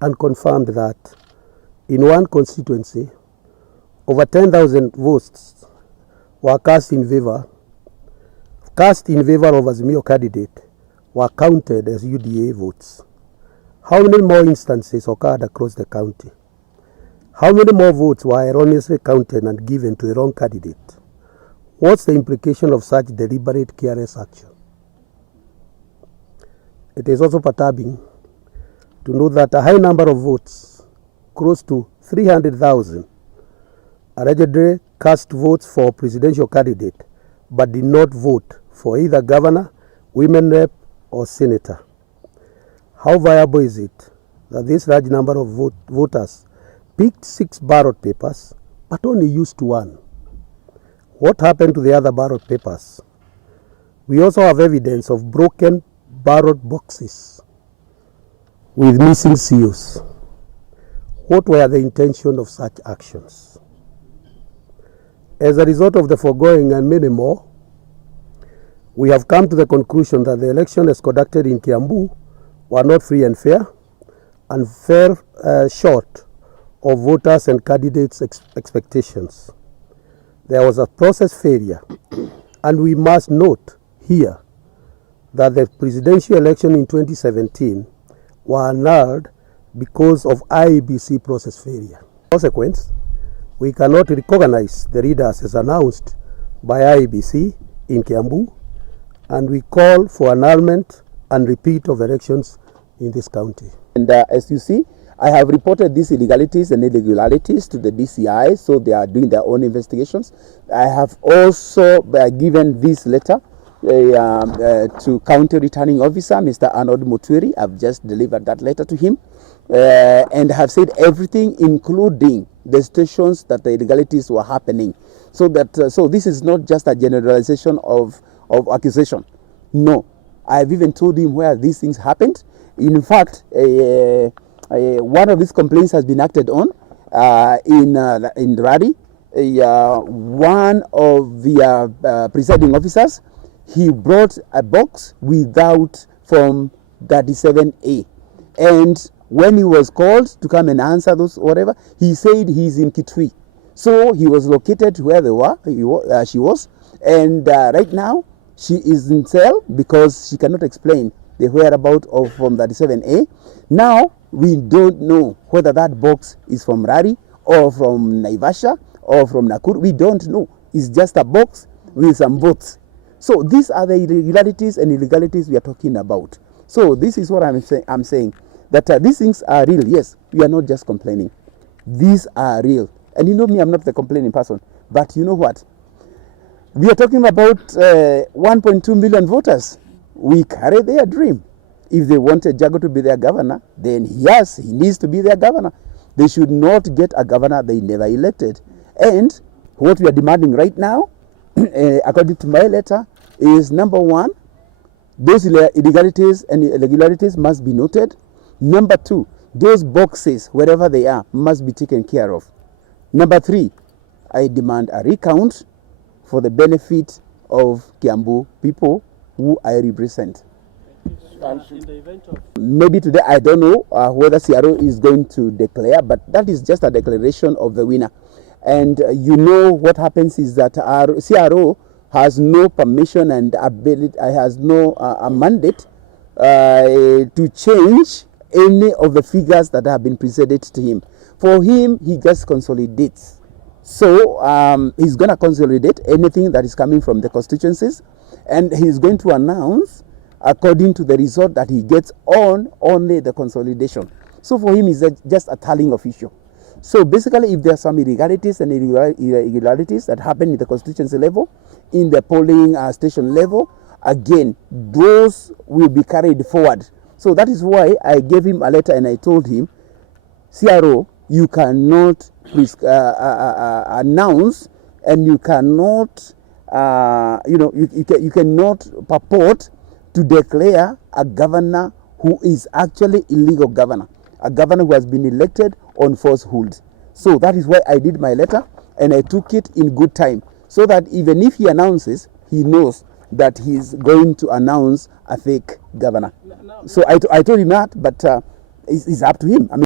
and confirmed that in one constituency, over 10,000 votes were cast in favor of Azimio candidate were counted as UDA votes. How many more instances occurred across the county? How many more votes were erroneously counted and given to the wrong candidate? What's the implication of such deliberate, careless action? It is also perturbing to note that a high number of votes, close to 300,000, allegedly cast votes for presidential candidate but did not vote for either governor, women rep, or senator. How viable is it that this large number of voters picked 6 ballot papers but only used 1? What happened to the other ballot papers? We also have evidence of broken ballot boxes with missing seals. What were the intention of such actions? As a result of the foregoing and many more, we have come to the conclusion that the election as conducted in Kiambu were not free and fair and fell short of voters and candidates' expectations. There was a process failure, and we must note here that the presidential election in 2017 were annulled because of IEBC process failure. As a consequence, we cannot recognize the leaders as announced by IEBC in Kiambu, and we call for annulment and repeat of elections in this county. And as you see, I have reported these illegalities and irregularities to the DCI, so they are doing their own investigations. I have also given this letter to County Returning Officer, Mr. Arnold Mutwiri. I've just delivered that letter to him and have said everything, including the stations that the illegalities were happening. So that so this is not just a generalization of accusation. No, I've even told him where these things happened. In fact, one of these complaints has been acted on in Radi. One of the presiding officers, he brought a box without Form 37A. And when he was called to come and answer those whatever, he said he's in Kitui. So he was located where they were, she was. And right now, she is in cell because she cannot explain the whereabouts of Form 37A. Now, we don't know whether that box is from Rari or from Naivasha or from Nakuru. We don't know. It's just a box with some votes. So these are the irregularities and illegalities we are talking about. So this is what I'm saying, that these things are real. Yes, we are not just complaining. These are real. And you know me, I'm not the complaining person. But you know what? We are talking about 1.2 million voters. We carry their dream. If they wanted Jago to be their governor, then yes, he needs to be their governor. They should not get a governor they never elected. And what we are demanding right now, according to my letter, is number 1, those illegalities and irregularities must be noted. Number 2, those boxes, wherever they are, must be taken care of. Number 3, I demand a recount for the benefit of Kiambu people who I represent. In the event of maybe today, I don't know whether CRO is going to declare, but that is just a declaration of the winner. And you know what happens is that our CRO has no permission and ability, has no mandate to change any of the figures that have been presented to him. For him, he just consolidates. So he's going to consolidate anything that is coming from the constituencies, and he's going to announce according to the result that he gets on only the consolidation. So for him, it's just a tallying of issue. So basically, if there are some irregularities and irregularities that happen in the constituency level, in the polling station level, again, those will be carried forward. So that is why I gave him a letter and I told him, CRO, you cannot announce and you cannot, you cannot purport to declare a governor who is actually illegal governor, a governor who has been elected on falsehood. So that is why I did my letter and I took it in good time, so that even if he announces, he knows that he's going to announce a fake governor. So I told him that, but it's up to him. I mean,